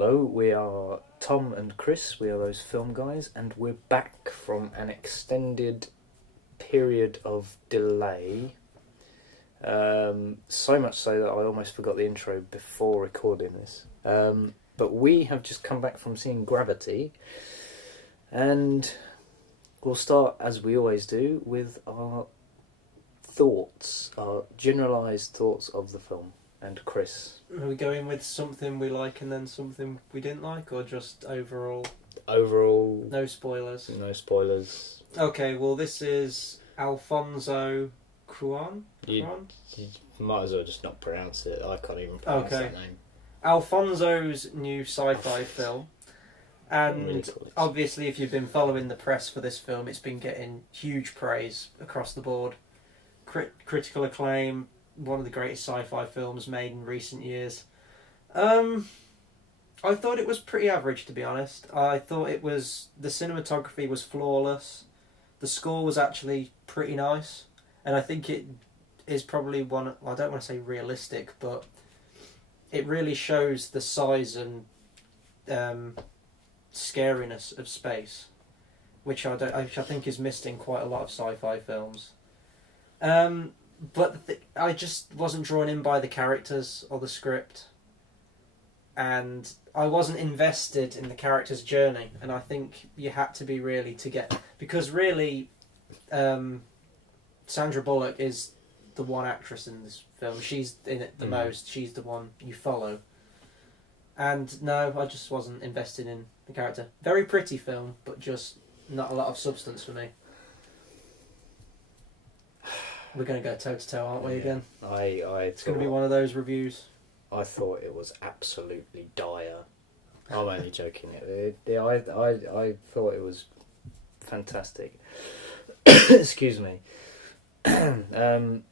Hello, we are Tom and Chris, we are those film guys, and we're back from an extended period of delay. So much so that I almost forgot the intro before recording this. But we have just come back from seeing Gravity, and we'll start, as we always do, with our thoughts, our generalised thoughts of the film. And Chris? Are we going with something we like and then something we didn't like, or just overall? Overall... No spoilers. No spoilers. Okay, well this is Alfonso Cuarón? You might as well just not pronounce it. I can't even pronounce that name. Alfonso's new sci-fi film. And obviously if you've been following the press for this film, it's been getting huge praise across the board. Critical acclaim, one of the greatest sci-fi films made in recent years. I thought it was pretty average, to be honest. I thought the cinematography was flawless. The score was actually pretty nice. And I think it is probably I don't want to say realistic, but it really shows the size and scariness of space, which I think is missed in quite a lot of sci-fi films. But I just wasn't drawn in by the characters or the script, and I wasn't invested in the character's journey, and I think you had to be really to get, because really Sandra Bullock is the one actress in this film. She's in it the most. She's the one you follow. And no, I just wasn't invested in the character. Very pretty film, but just not a lot of substance for me. We're going to go toe-to-toe, aren't we, again? It's going to be one of those reviews. I thought it was absolutely dire. I'm only joking. I thought it was fantastic. Excuse me. And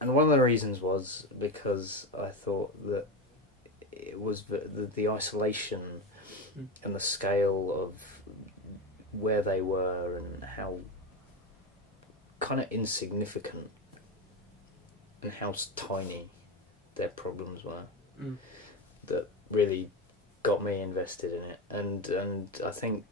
one of the reasons was because I thought that it was the isolation and the scale of where they were and how kind of insignificant and how tiny their problems were that really got me invested in it. And I think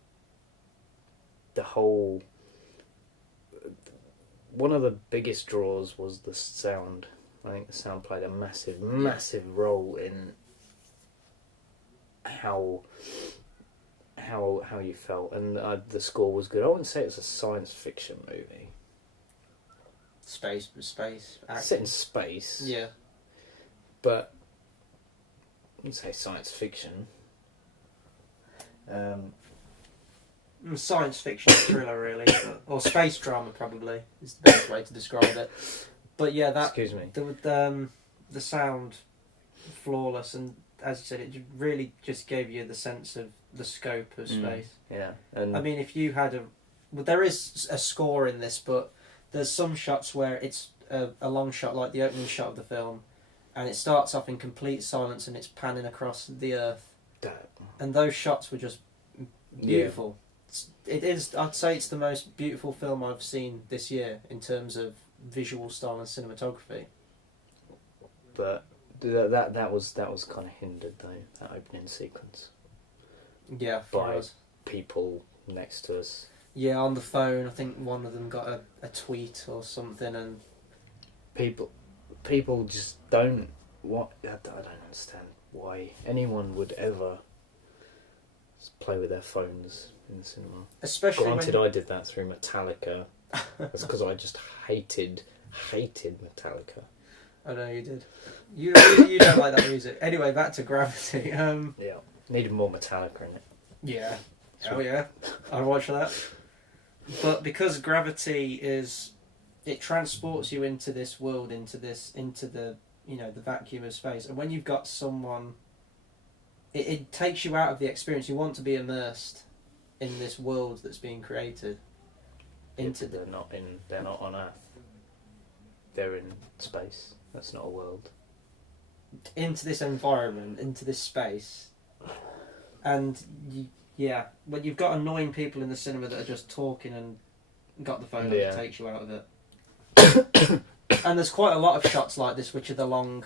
one of the biggest draws was the sound. I think the sound played a massive role in how you felt, and the score was good. I wouldn't say it's a science fiction movie. Space action. Set in space. Yeah. But you'd say science fiction. Science fiction thriller, really, or space drama probably is the best way to describe it. But yeah, Excuse me. The sound flawless, and as you said, it really just gave you the sense of the scope of space. Yeah, and I mean, if you had there is a score in this, but there's some shots where it's a long shot, like the opening shot of the film, and it starts off in complete silence and it's panning across the earth. And those shots were just beautiful. Yeah. It is. I'd say it's the most beautiful film I've seen this year in terms of visual style and cinematography. But that was kind of hindered though, that opening sequence. Yeah, by people next to us. Yeah, on the phone. I think one of them got a tweet or something, and people just don't. I don't understand why anyone would ever play with their phones in the cinema. Especially granted, I did that through Metallica. That's because I just hated Metallica. I know you did. You don't like that music. Anyway, back to Gravity. Yeah, needed more Metallica in it. Yeah. Oh yeah, I watch that. But because Gravity it transports you into this world, into the the vacuum of space, and when you've got someone, it takes you out of the experience. You want to be immersed in this world that's being created. They're not on Earth. They're in space. That's not a world. Into this environment, into this space, and when you've got annoying people in the cinema that are just talking and got the phone up, it takes you out of it. And there's quite a lot of shots like this, which are the long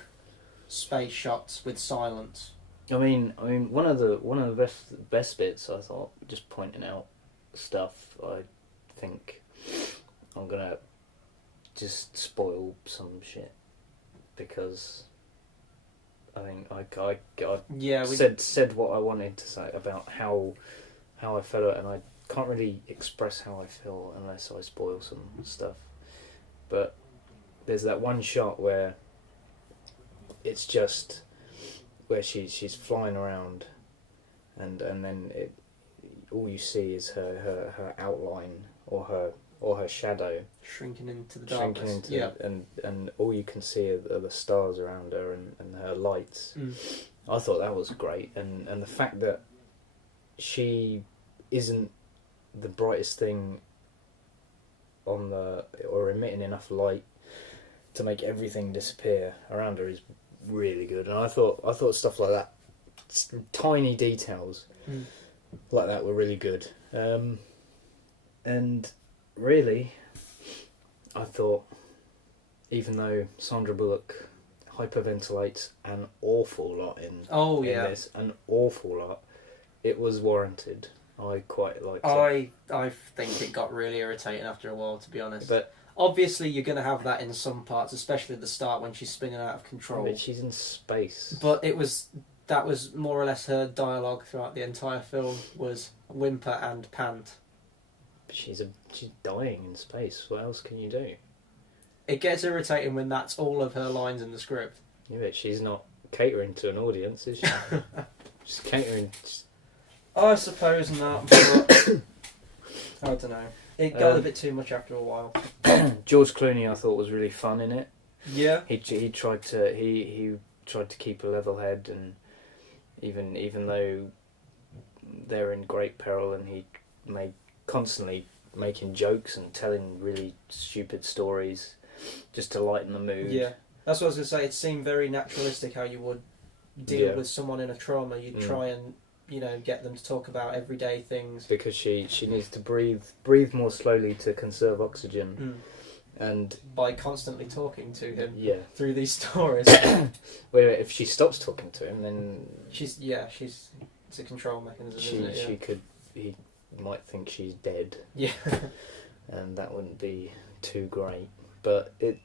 space shots with silence. I mean, one of the best bits I thought, just pointing out stuff. I think I'm gonna just spoil some shit because I think I said what I wanted to say about how I felt, and I can't really express how I feel unless I spoil some stuff. But there's that one shot where it's just where she's flying around, and then all you see is her outline or her shadow shrinking into the darkness. And all you can see are the stars around her and her lights. I thought that was great, and the fact that she isn't the brightest thing or emitting enough light to make everything disappear around her is really good. And I thought stuff like that, tiny details like that were really good. And really, I thought, even though Sandra Bullock hyperventilates an awful lot in this, an awful lot, it was warranted. I quite liked it. I think it got really irritating after a while, to be honest. But obviously, you're going to have that in some parts, especially at the start when she's spinning out of control. I mean, she's in space. But that was more or less her dialogue throughout the entire film, was whimper and pant. She's dying in space. What else can you do? It gets irritating when that's all of her lines in the script. Yeah, but she's not catering to an audience, is she? She's catering. I suppose not, but I don't know. It got a bit too much after a while. George Clooney, I thought, was really fun in it. Yeah. He tried to keep a level head, and even though they're in great peril, and he constantly making jokes and telling really stupid stories just to lighten the mood. Yeah, that's what I was going to say. It seemed very naturalistic how you would deal with someone in a trauma. You'd try and get them to talk about everyday things. Because she needs to breathe more slowly to conserve oxygen. And by constantly talking to him through these stories. Wait, if she stops talking to him, then it's a control mechanism, isn't it? He might think she's dead. Yeah. And that wouldn't be too great. But it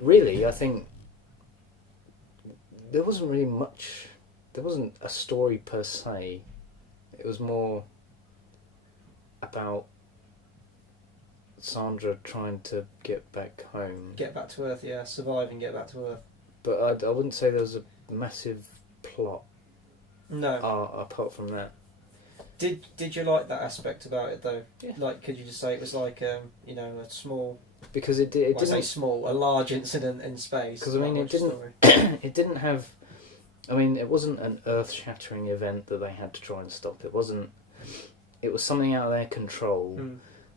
really, I think there wasn't really much. There wasn't a story per se. It was more about Sandra trying to get back home. Get back to Earth, yeah. Survive and get back to Earth. But I wouldn't say there was a massive plot. No. Apart from that. Did you like that aspect about it though? Yeah. Like, could you just say it was like a small? Because it didn't. I say small, a large incident in space. Because I mean, it didn't. It didn't have. I mean, it wasn't an earth-shattering event that they had to try and stop. It wasn't. It was something out of their control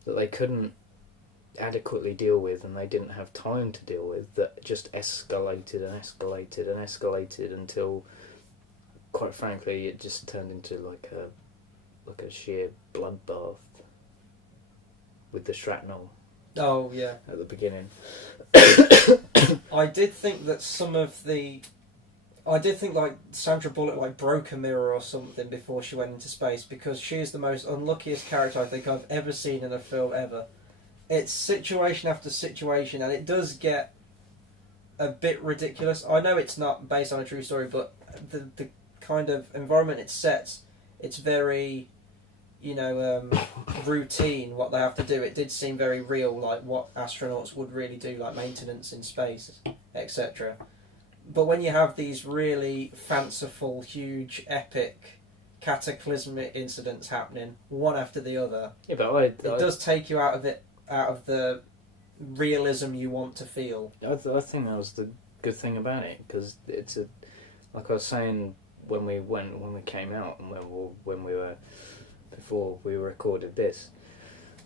that they couldn't adequately deal with, and they didn't have time to deal with. That just escalated and escalated and escalated until, quite frankly, it just turned into like a sheer bloodbath with the shrapnel. Oh yeah. At the beginning. I did think that like Sandra Bullock like broke a mirror or something before she went into space, because she is the most unluckiest character I think I've ever seen in a film ever. It's situation after situation, and it does get a bit ridiculous. I know it's not based on a true story, but the kind of environment it sets, it's very routine what they have to do. It did seem very real, like what astronauts would really do, like maintenance in space, etc. But when you have these really fanciful, huge, epic, cataclysmic incidents happening one after the other, it does take you out of the realism you want to feel. I think that was the good thing about it, because it's like I was saying when we came out and when we were. Before we recorded this,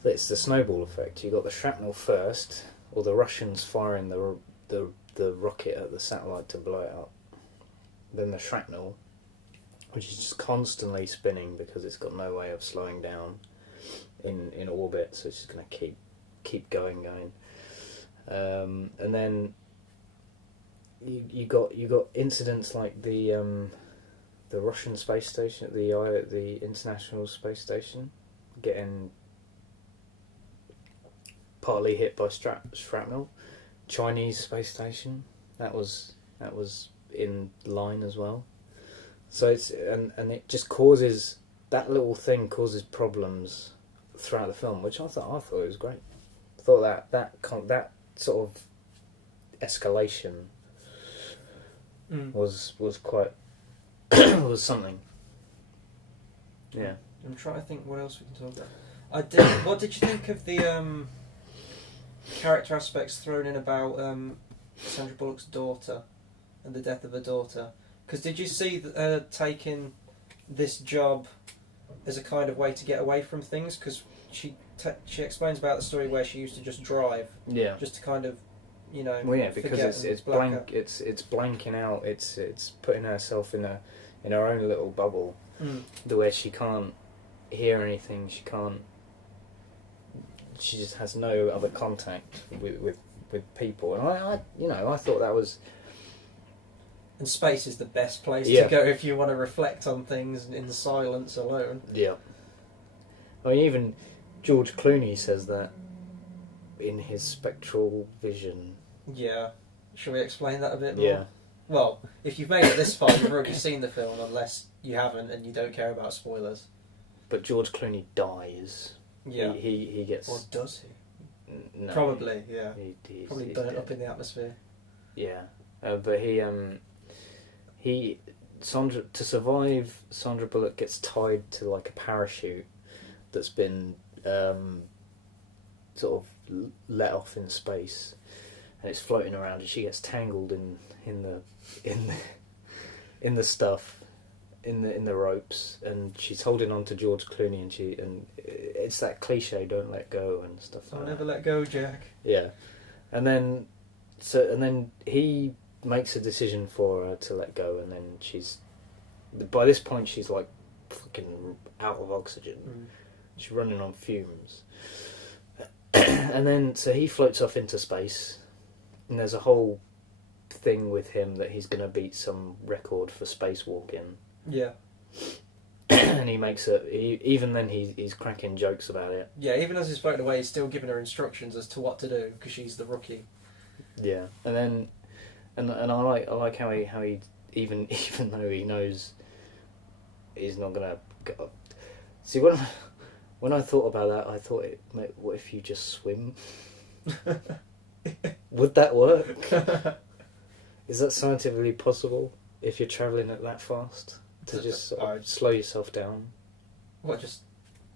it's the snowball effect. You got the shrapnel first, or the Russians firing the rocket at the satellite to blow it up. Then the shrapnel, which is just constantly spinning because it's got no way of slowing down in orbit, so it's just going to keep going. And then you got incidents like the the Russian space station, the International Space Station, getting partly hit by shrapnel. Chinese space station, that was in line as well. So it's and it just causes, that little thing causes problems throughout the film, which I thought it was great. I thought that sort of escalation was quite was something. Yeah. I'm trying to think what else we can talk about. What did you think of the character aspects thrown in about Sandra Bullock's daughter and the death of her daughter? Because did you see her taking this job as a kind of way to get away from things? Because she explains about the story where she used to just drive, just to kind of, well, yeah, because it's blank. It's blanking out. It's putting herself in her own little bubble, the way she can't hear anything. She just has no other contact with people, and I thought that was. And space is the best place to go if you want to reflect on things in silence alone. Yeah. I mean, even George Clooney says that in his spectral vision. Yeah. Shall we explain that a bit more? Yeah. Well, if you've made it this far, you've already seen the film, unless you haven't and you don't care about spoilers. But George Clooney dies. Yeah. He gets... Or does he? No. Probably, yeah. He's probably burnt up in the atmosphere. Yeah. But to survive, Sandra Bullock gets tied to like a parachute that's been sort of let off in space, and it's floating around, and she gets tangled in the stuff, in the ropes, and she's holding on to George Clooney, and it's that cliche, don't let go and stuff. I'll never let go, Jack. Yeah, and then he makes a decision for her to let go, and then by this point she's like fucking out of oxygen. She's running on fumes. And then so he floats off into space, and there's a whole thing with him that he's going to beat some record for spacewalking. Yeah. And he makes even then he's cracking jokes about it. Yeah, even as he's floating away, he's still giving her instructions as to what to do, because she's the rookie. Yeah. And then and I like how he even though he knows he's not gonna go. See, when I thought about that, I thought, what if you just swim? Would that work? Is that scientifically possible if you're travelling at that fast to just sort of slow yourself down? What, just...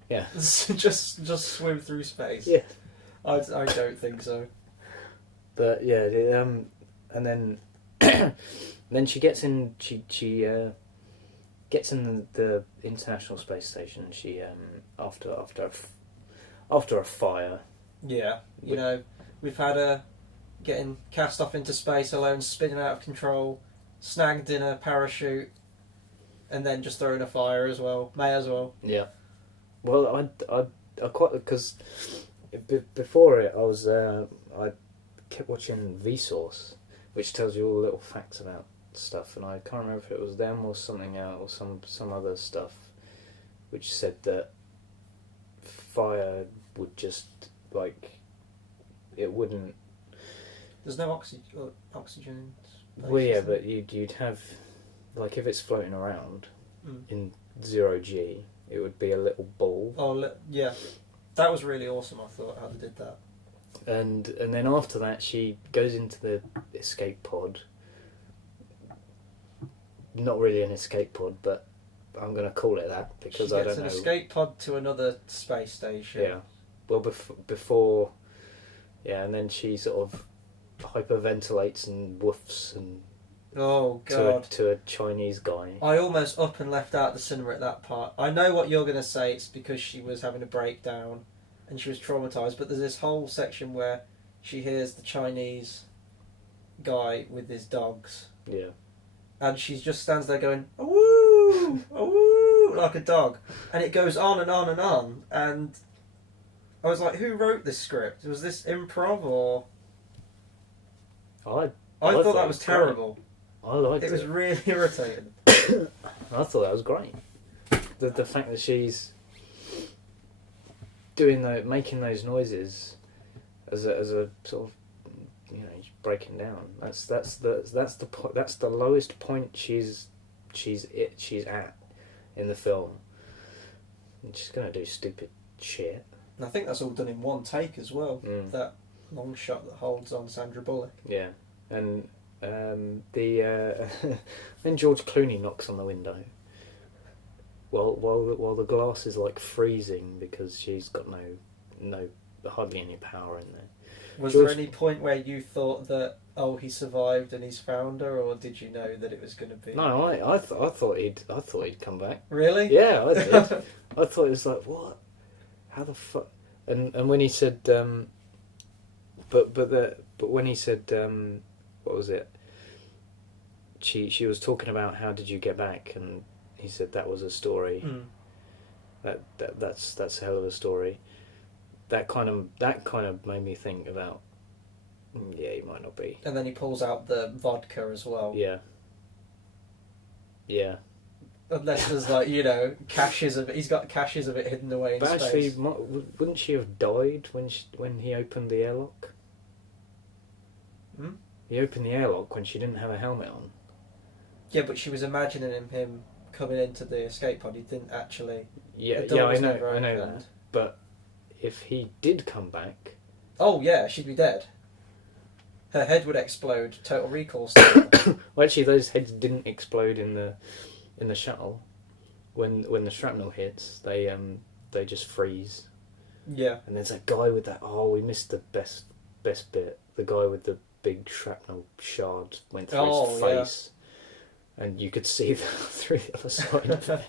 Yeah. just swim through space? Yeah. I don't think so. But yeah, and then then she gets in. She gets in the International Space Station. And she after a fire. Yeah, we've had her getting cast off into space alone, spinning out of control, snagged in a parachute, and then just thrown a fire as well. May as well. Yeah. Well, I quite, because before it I kept watching Vsauce, which tells you all the little facts about stuff, and I can't remember if it was them or something else, or some other stuff, which said that fire would just, like, it wouldn't... There's no oxygen. Well, yeah, but you'd have, like, if it's floating around in 0G, it would be a little ball. Oh, yeah. That was really awesome, I thought, how they did that. And then after that, she goes into the escape pod. Not really an escape pod, but I'm going to call it that because I don't know. She gets an escape pod to another space station. Yeah. Well, before... Yeah, and then she sort of hyperventilates and woofs and... Oh, God. To a Chinese guy. I almost up and left out the cinema at that part. I know what you're going to say. It's because she was having a breakdown and she was traumatised, but there's this whole section where she hears the Chinese guy with his dogs. Yeah. And she just stands there going, "Awoo! Awoo!" like a dog. And it goes on and on and on. And I was like, who wrote this script? Was this improv or... I thought that was terrible. I liked it. It was really irritating. I thought that was great. The fact that she's making those noises as a sort of, breaking down. That's the lowest point she's at in the film. And she's gonna do stupid shit. And I think that's all done in one take as well. Mm. That long shot that holds on Sandra Bullock. Yeah, and then George Clooney knocks on the window while the glass is like freezing because she's got no hardly any power in there. Was there any point where you thought that he survived and he's found her, or did you know that it was going to be? No, I thought he'd come back. Really? Yeah, I did. I thought it was like, what? How the fuck? And when he said, but when he said, what was it? She was talking about how did you get back, and he said that was a story. Mm. That's a hell of a story. That kind of made me think about. Yeah, he might not be. And then he pulls out the vodka as well. Yeah. Yeah. Unless there's like caches of it. He's got caches of it hidden away in but space. But actually, wouldn't she have died when he opened the airlock? Hmm? He opened the airlock when she didn't have a helmet on. Yeah, but she was imagining him coming into the escape pod. He didn't actually. Yeah, The door I was know never that. opened. But if he did come back, oh yeah, she'd be dead. Her head would explode. Total Recall style. well, actually, those heads didn't explode in the shuttle. When the shrapnel hits, they just freeze. Yeah. And there's a guy with that. Oh, we missed the best bit. The guy with the big shrapnel shard went through his face, and you could see through the other side of it.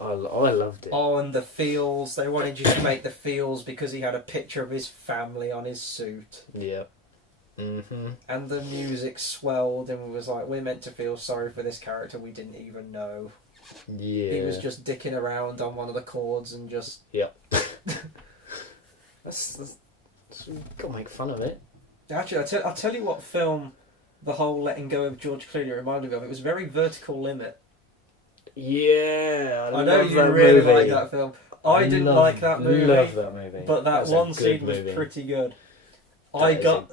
I loved it. Oh, and the feels. They wanted you to make the feels because he had a picture of his family on his suit. Yeah. Mm-hmm. And the music swelled, and we was like, we're meant to feel sorry for this character we didn't even know. Yeah. He was just dicking around on one of the chords and just... Yep. that's gotta make fun of it. Actually, I'll tell you what film the whole letting go of George Clooney reminded me of. It was very Vertical Limit. Yeah, I know you really like that film. I didn't like that movie. Love that movie. But that one scene was pretty good. I got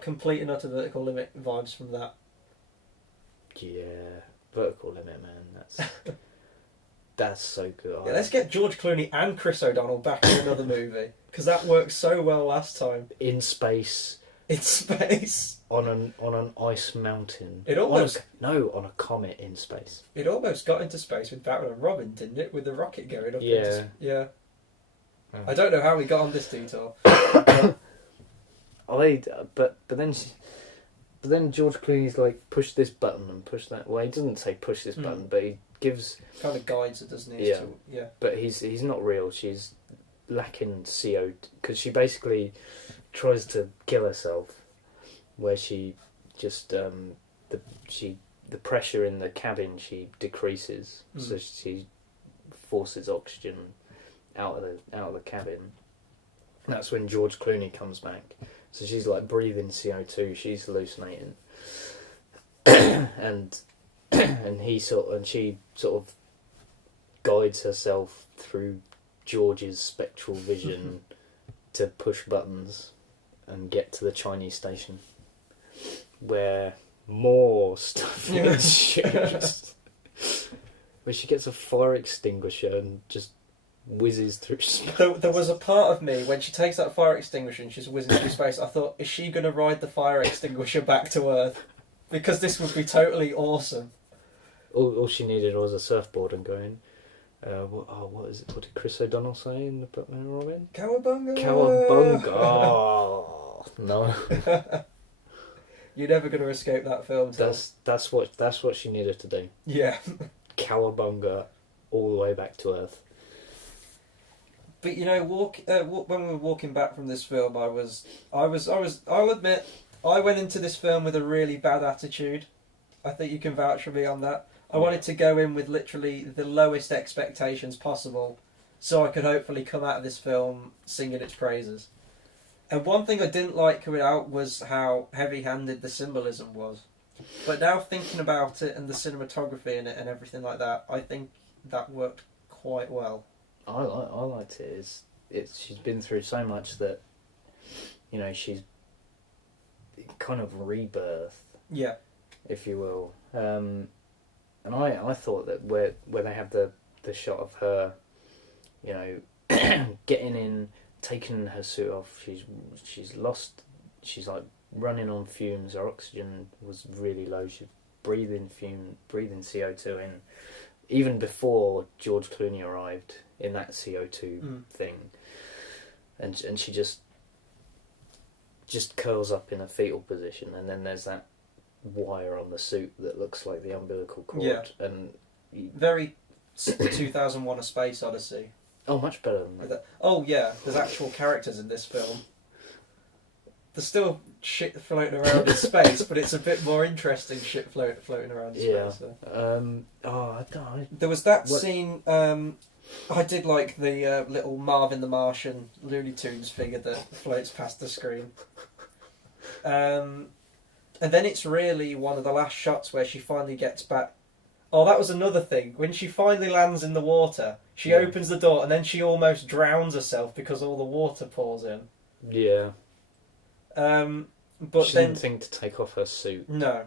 complete and utter Vertical Limit vibes from that. Yeah, Vertical Limit, man. That's so good. Yeah, let's get George Clooney and Chris O'Donnell back in another movie, because that worked so well last time. In space. In space. On an ice mountain. It almost on a comet in space. It almost got into space with Batman and Robin, didn't it? With the rocket going up. Yeah. Yeah. Oh. I don't know how we got on this detour. But then George Clooney's like push this button and push that. Well, he doesn't say push this button, but he gives kind of guides it, doesn't he? Yeah. Yeah. But he's not real. She's lacking CO because she basically tries to kill herself, where she just the pressure in the cabin she decreases, so she forces oxygen out of the cabin. That's when George Clooney comes back. So she's like breathing CO2. She's hallucinating, and she sort of guides herself through George's spectral vision to push buttons and get to the Chinese station, where more stuff ensues. Where she gets a fire extinguisher and just whizzes through space. There was a part of me, when she takes that fire extinguisher and she's whizzing through space, I thought, is she going to ride the fire extinguisher back to Earth? Because this would be totally awesome. All she needed was a surfboard and going, what is it? What did Chris O'Donnell say in the Batman and Robin? Cowabunga! Cowabunga! Oh, no. You're never going to escape that film. That's what she needed to do. Yeah. Cowabunga all the way back to Earth. But when we were walking back from this film, I'll admit, I went into this film with a really bad attitude. I think you can vouch for me on that. I wanted to go in with literally the lowest expectations possible, so I could hopefully come out of this film singing its praises. And one thing I didn't like coming out was how heavy-handed the symbolism was. But now thinking about it and the cinematography in it and everything like that, I think that worked quite well. I liked it. She's been through so much that, you know, she's kind of rebirth, Yeah. if you will. And I thought that where they have the shot of her, you know, getting in, taking her suit off, she's lost, she's like running on fumes. Her oxygen was really low. She's breathing CO2 in, even before George Clooney arrived in that CO2 thing, and she just curls up in a fetal position, and then there's that wire on the suit that looks like the umbilical cord. Yeah. And very 2001: A Space Odyssey. Oh, much better than that. Oh yeah, there's actual characters in this film. There's still shit floating around in space, but it's a bit more interesting shit floating around in space. So. There was that scene. I did like the little Marvin the Martian Looney Tunes figure that floats past the screen. And then it's really one of the last shots where she finally gets back. Oh, that was another thing. When she finally lands in the water, she opens the door and then she almost drowns herself because all the water pours in. Yeah. But she didn't think to take off her suit. No.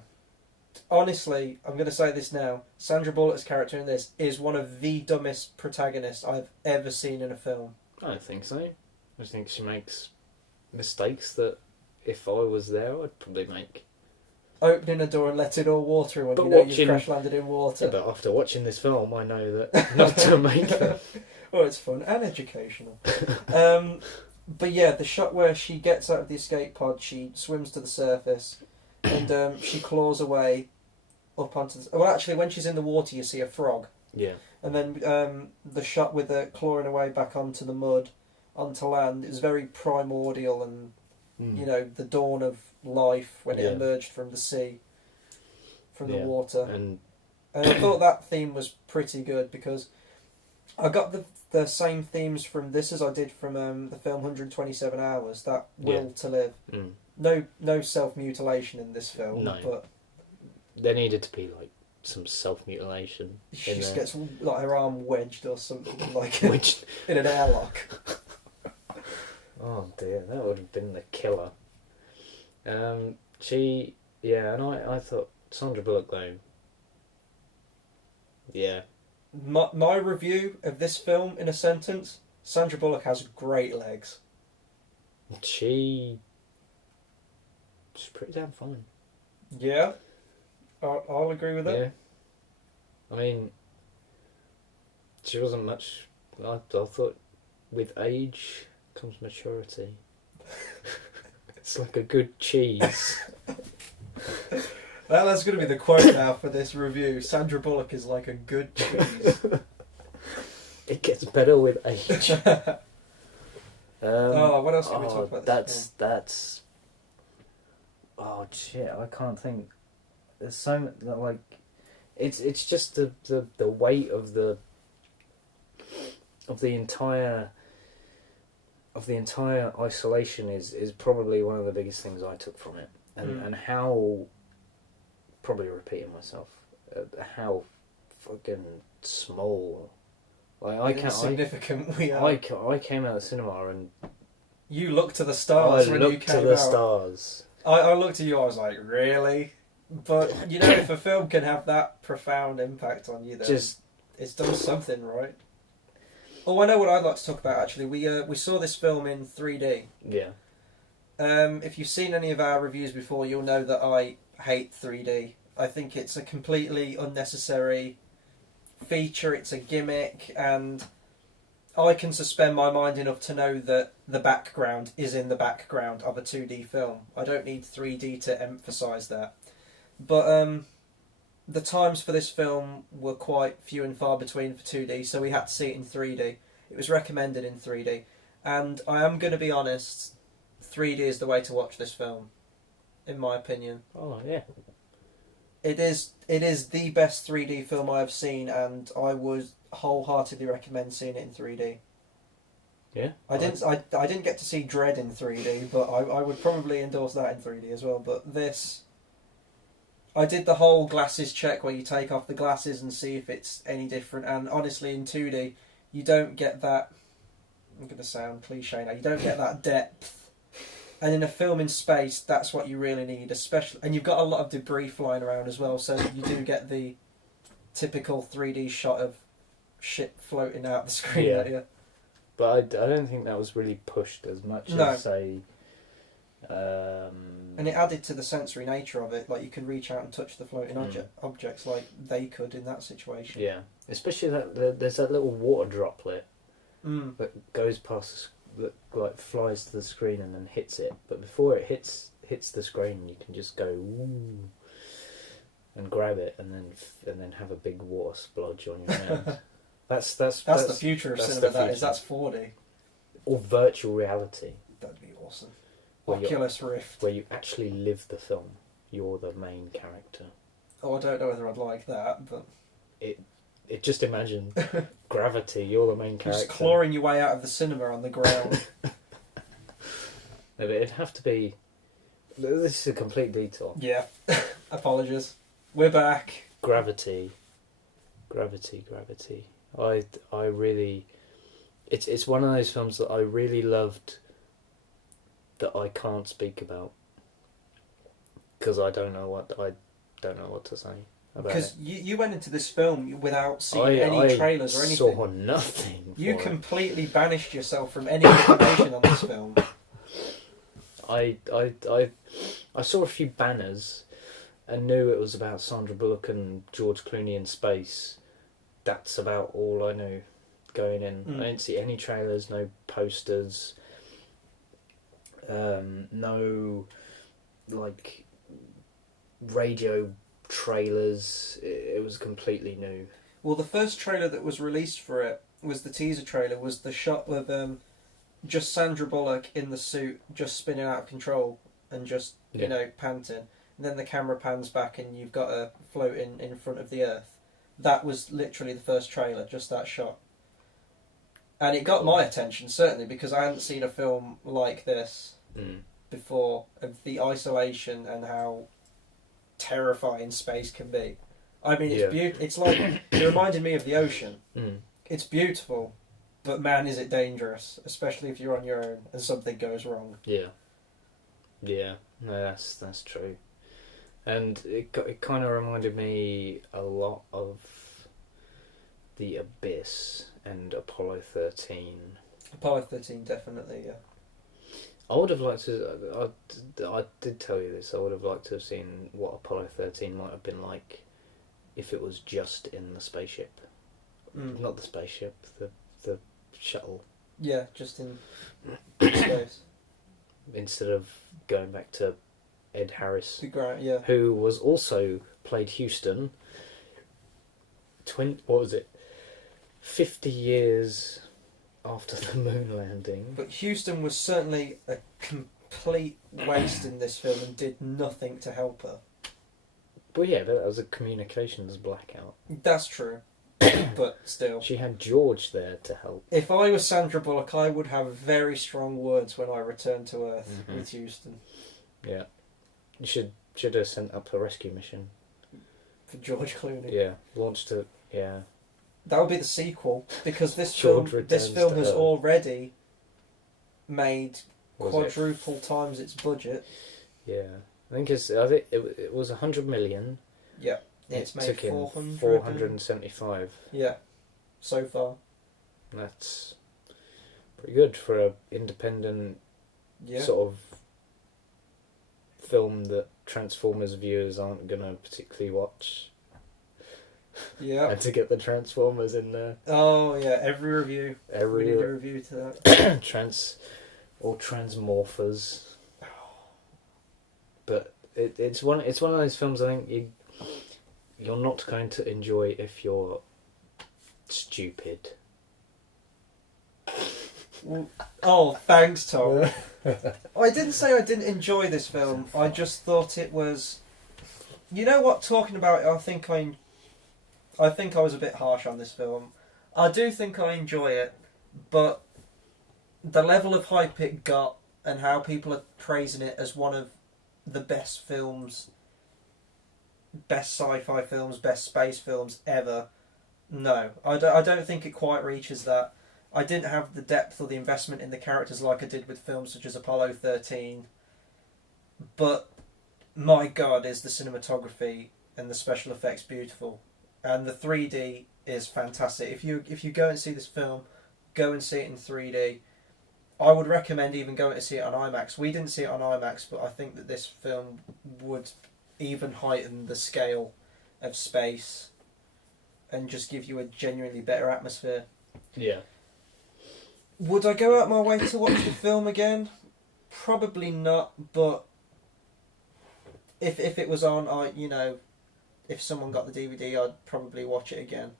Honestly, I'm going to say this now. Sandra Bullock's character in this is one of the dumbest protagonists I've ever seen in a film. I don't think so. I think she makes mistakes that if I was there, I'd probably make. Opening a door and letting all water in when you've crash landed in water. Yeah, but after watching this film, I know that not to make them. Well, it's fun and educational. But yeah, the shot where she gets out of the escape pod, she swims to the surface, and she claws away up onto the... Well, actually, when she's in the water, you see a frog. Yeah. And then the shot with her clawing away back onto the mud, onto land, is very primordial and, you know, the dawn of life when it emerged from the sea, from the water. And I thought that theme was pretty good because I got the same themes from this as I did from the film 127 Hours, that will to live. No self-mutilation in this film, but there needed to be like some self-mutilation. She just gets like her arm wedged or something like in an airlock. Oh dear, that would have been the killer. And I thought Sandra Bullock though. Yeah. My review of this film in a sentence: Sandra Bullock has great legs. She's pretty damn fine. Yeah, I'll agree with that. Yeah. I mean, she wasn't much. I thought with age comes maturity. It's like a good cheese. Well, that's going to be the quote now for this review. Sandra Bullock is like a good cheese. It gets better with age. What else can we talk about? That's. Oh shit! I can't think. There's so much like, it's just the weight of the entire isolation is probably one of the biggest things I took from it, and how, probably repeating myself, how fucking small, like insignificant we are. I came out of the cinema and you looked to the stars when you came out. I looked to the stars. I looked at you. I was like, really? But you know, if a film can have that profound impact on you, then it's done something right. Oh, I know what I'd like to talk about, actually. We saw this film in 3D. Yeah. If you've seen any of our reviews before, you'll know that I hate 3D. I think it's a completely unnecessary feature, it's a gimmick, and I can suspend my mind enough to know that the background is in the background of a 2D film. I don't need 3D to emphasise that. But the times for this film were quite few and far between for 2D, so we had to see it in 3D. It was recommended in 3D. And I am going to be honest, 3D is the way to watch this film, in my opinion. Oh, yeah. It is the best 3D film I have seen, and I would wholeheartedly recommend seeing it in 3D. Yeah. I didn't get to see Dread in 3D, but I would probably endorse that in 3D as well. But this, I did the whole glasses check where you take off the glasses and see if it's any different. And honestly, in 2D, you don't get that. I'm going to sound cliche now. You don't get that depth. And in a film in space, that's what you really need, especially. And you've got a lot of debris flying around as well, so you do get the typical 3D shot of shit floating out the screen at you. But I don't think that was really pushed as much as, say... And it added to the sensory nature of it. Like, you could reach out and touch the floating objects like they could in that situation. Yeah. Especially there's that little water droplet that goes past, that like flies to the screen and then hits it. But before it hits the screen, you can just go ooh, and grab it and then have a big water splodge on your hand. That's the future of cinema. That's 4D or virtual reality. That'd be awesome. Oculus Rift, where you actually live the film. You're the main character. Oh, I don't know whether I'd like that, but it just imagine gravity. You're the main character. Just clawing your way out of the cinema on the ground. No, but it'd have to be. This is a complete detour. Yeah, apologies. We're back. Gravity. I really. It's one of those films that I really loved. That I can't speak about because I don't know what to say about it. Because you went into this film without seeing any trailers or anything. I saw nothing. You completely banished yourself from any information on this film. I saw a few banners and knew it was about Sandra Bullock and George Clooney in space. That's about all I knew going in. I didn't see any trailers, no posters. No, like, radio trailers. It was completely new. Well, the first trailer that was released for it was the teaser trailer. Was the shot with just Sandra Bullock in the suit, just spinning out of control and just panting. And then the camera pans back, and you've got her floating in front of the Earth. That was literally the first trailer, just that shot. And it got my attention, certainly, because I hadn't seen a film like this before, of the isolation and how terrifying space can be. I mean, it's beautiful. It's like, it reminded me of the ocean. It's beautiful, but man, is it dangerous, especially if you're on your own and something goes wrong. Yeah. No, that's true. And it kind of reminded me a lot of The Abyss and Apollo 13. Apollo 13, definitely, yeah. I would have liked to. I did tell you this. I would have liked to have seen what Apollo 13 might have been like if it was just in the spaceship. Not the spaceship, the shuttle. Yeah, just in space. Instead of going back to Ed Harris, who was also played Houston. What was it? 50 years after the moon landing. But Houston was certainly a complete waste in this film and did nothing to help her. Well, yeah, that was a communications blackout. That's true. But still. She had George there to help. If I was Sandra Bullock, I would have very strong words when I return to Earth with Houston. Yeah. You should have sent up a rescue mission. For George Clooney. Yeah. Launched it, yeah. That would be the sequel, because this film has already made quadruple times its budget. Yeah, I think it was 100 million. Yeah, it's made 475. Yeah, so far. That's pretty good for a independent sort of film that Transformers viewers aren't gonna particularly watch. Yeah. And to get the Transformers in there. Oh yeah, every review. We need a review to that. Transmorphers. But it's one of those films I think you're not going to enjoy if you're stupid. Oh, thanks, Tom. I didn't say I didn't enjoy this film. I just thought it was. You know what? Talking about it, I think I was a bit harsh on this film. I do think I enjoy it, but the level of hype it got and how people are praising it as one of the best films best sci-fi films, best space films ever. No, I don't think it quite reaches that. I didn't have the depth or the investment in the characters like I did with films such as Apollo 13. But my God, is the cinematography and the special effects beautiful, and the 3D is fantastic. If you go and see this film, go and see it in 3D. I would recommend even going to see it on IMAX. We didn't see it on IMAX, but I think that this film would even heighten the scale of space and just give you a genuinely better atmosphere. Yeah. Would I go out my way to watch the film again? Probably not, but if it was on, if someone got the DVD, I'd probably watch it again.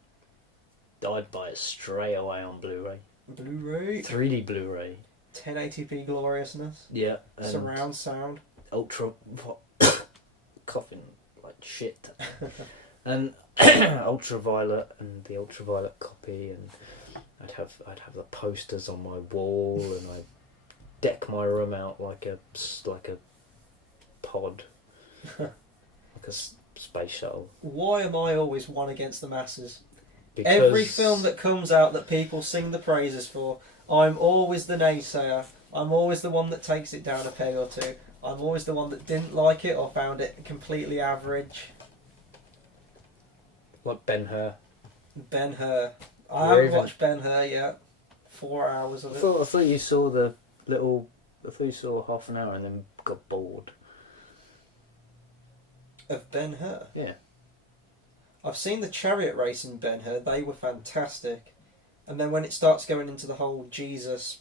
I'd buy it straight away on Blu-ray. Blu-ray? 3D Blu-ray. 1080p gloriousness. Yeah. Surround sound. Ultra... coughing like shit. And ultraviolet and the ultraviolet copy, and I'd have the posters on my wall, and I'd deck my room out like a pod. Like a space shuttle. Why am I always one against the masses? Because Every film that comes out that people sing the praises for, I'm always the naysayer. I'm always the one that takes it down a peg or two. I'm always the one that didn't like it or found it completely average. Like Ben-Hur. Ben-Hur. I haven't watched Ben-Hur yet. 4 hours of it. I thought you saw the little... I thought you saw half an hour and then got bored. Of Ben-Hur? Yeah. I've seen the chariot race in Ben-Hur. They were fantastic. And then when it starts going into the whole Jesus,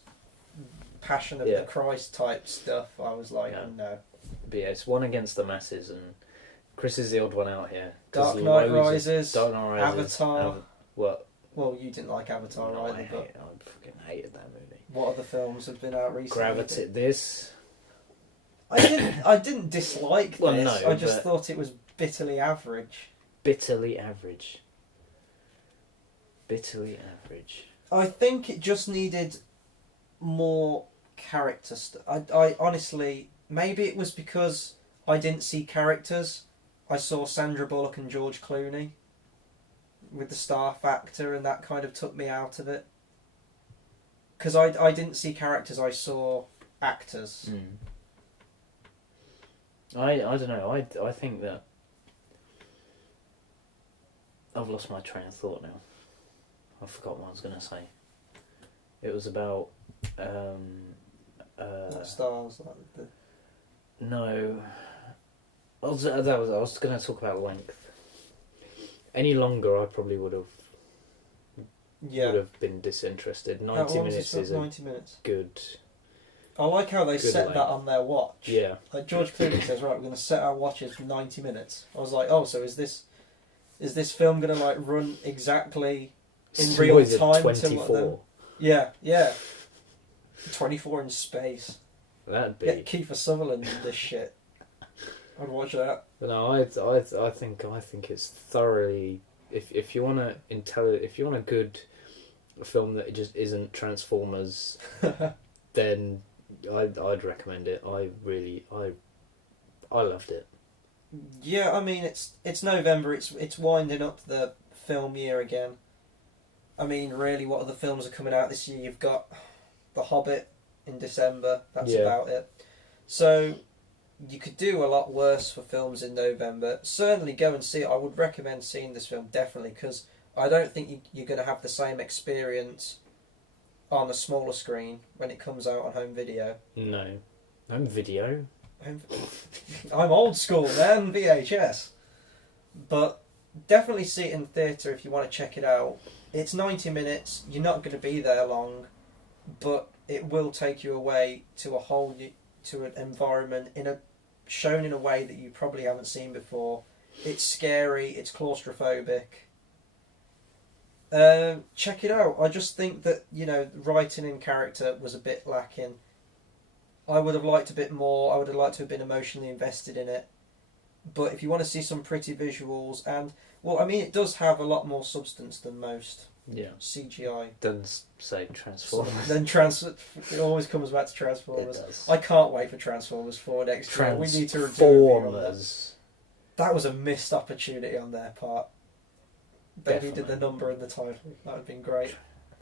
Passion of the Christ type stuff, I was like, no. But yeah, it's one against the masses, and Chris is the odd one out here. Dark Knight Rises, Dark Knight Rises, Avatar. What? Well, you didn't like Avatar either, I fucking hated that movie. What other films have been out recently? Gravity. This. I didn't dislike Well, this. no, I just thought it was bitterly average. Bitterly average. Bitterly average. I think it just needed more character stuff. I honestly, maybe it was because I didn't see characters. I saw Sandra Bullock and George Clooney with the star factor, and that kind of took me out of it. Because I didn't see characters, I saw actors. I don't know. I think that I've lost my train of thought now. I forgot what I was going to say. It was about stars like the... No, I was going to talk about length. Any longer, I probably would have been disinterested. 90 minutes is 90 minutes. Good. I like how they set that on their watch. Yeah. Like George Clooney says, right, we're going to set our watches for 90 minutes. I was like, oh, so is this film going to like run exactly in real time? 24. Yeah. 24 in space. That'd be. Get Kiefer Sutherland in this shit. I'd watch that. But no, I think it's thoroughly. If you want a good film that just isn't Transformers, then I'd recommend it. I loved it. Yeah, I mean it's November. It's winding up the film year again. I mean, really, what other films are coming out this year? You've got The Hobbit in December. That's about it. So you could do a lot worse for films in November. Certainly go and see it. I would recommend seeing this film, definitely, because I don't think you're going to have the same experience on a smaller screen when it comes out on home video. No. Home video? I'm old school, man. VHS. But definitely see it in theatre if you want to check it out. It's 90 minutes. You're not going to be there long, but it will take you away to to an environment shown in a way that you probably haven't seen before. It's scary. It's claustrophobic. Check it out. I just think that writing in character was a bit lacking. I would have liked a bit more. I would have liked to have been emotionally invested in it. But if you want to see some pretty visuals and it does have a lot more substance than most CGI. Doesn't say Transformers. Then it always comes back to Transformers. It does. I can't wait for Transformers 4 next year. We need to do a review on that. That was a missed opportunity on their part. They Definitely. needed the number in the title. That would have been great.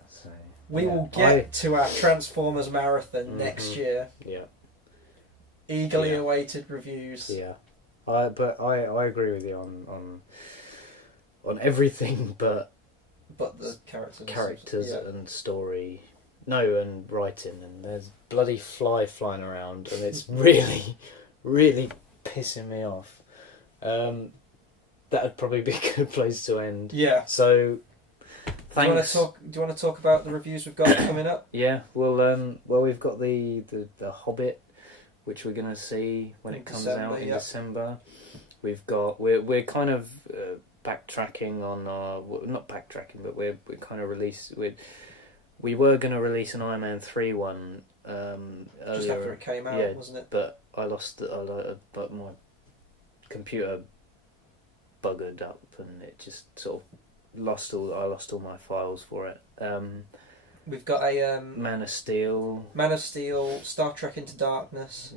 So, We will get to our Transformers marathon next year. Yeah. Eagerly awaited reviews. Yeah. I agree with you on everything but the characters and story. No, and writing, and there's bloody fly flying around, and it's really, really pissing me off. That'd probably be a good place to end. Yeah. So, thanks. Do you want to talk about the reviews we've got coming up? Yeah. Well, we've got the Hobbit, which we're gonna see when it comes out in December. We've got we're kind of backtracking on our not backtracking, but we're kind of we were gonna release an Iron Man 3 one earlier, just after it came out, wasn't it? But but my computer buggered up and it just sort of lost all my files for it. We've got a Man of Steel, Star Trek Into Darkness,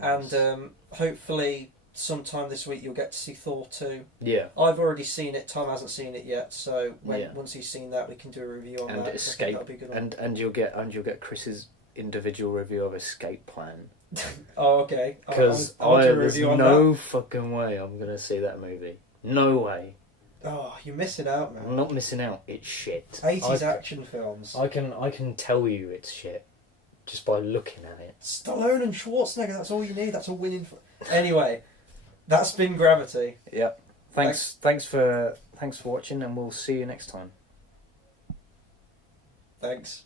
and hopefully sometime this week you'll get to see Thor 2. Yeah. I've already seen it. Tom hasn't seen it yet, so once he's seen that, we can do a review on that. Escape, that'll be a good one. and you'll get Chris's individual review of Escape Plan. Oh, okay. Because there's no fucking way I'm gonna see that movie. No way. Oh, you're missing out, man. I'm not missing out. It's shit. 80s action films. I can tell you it's shit just by looking at it. Stallone and Schwarzenegger. That's all you need. That's all winning. Anyway, that's been Gravity. Yep. Thanks for watching, and we'll see you next time. Thanks.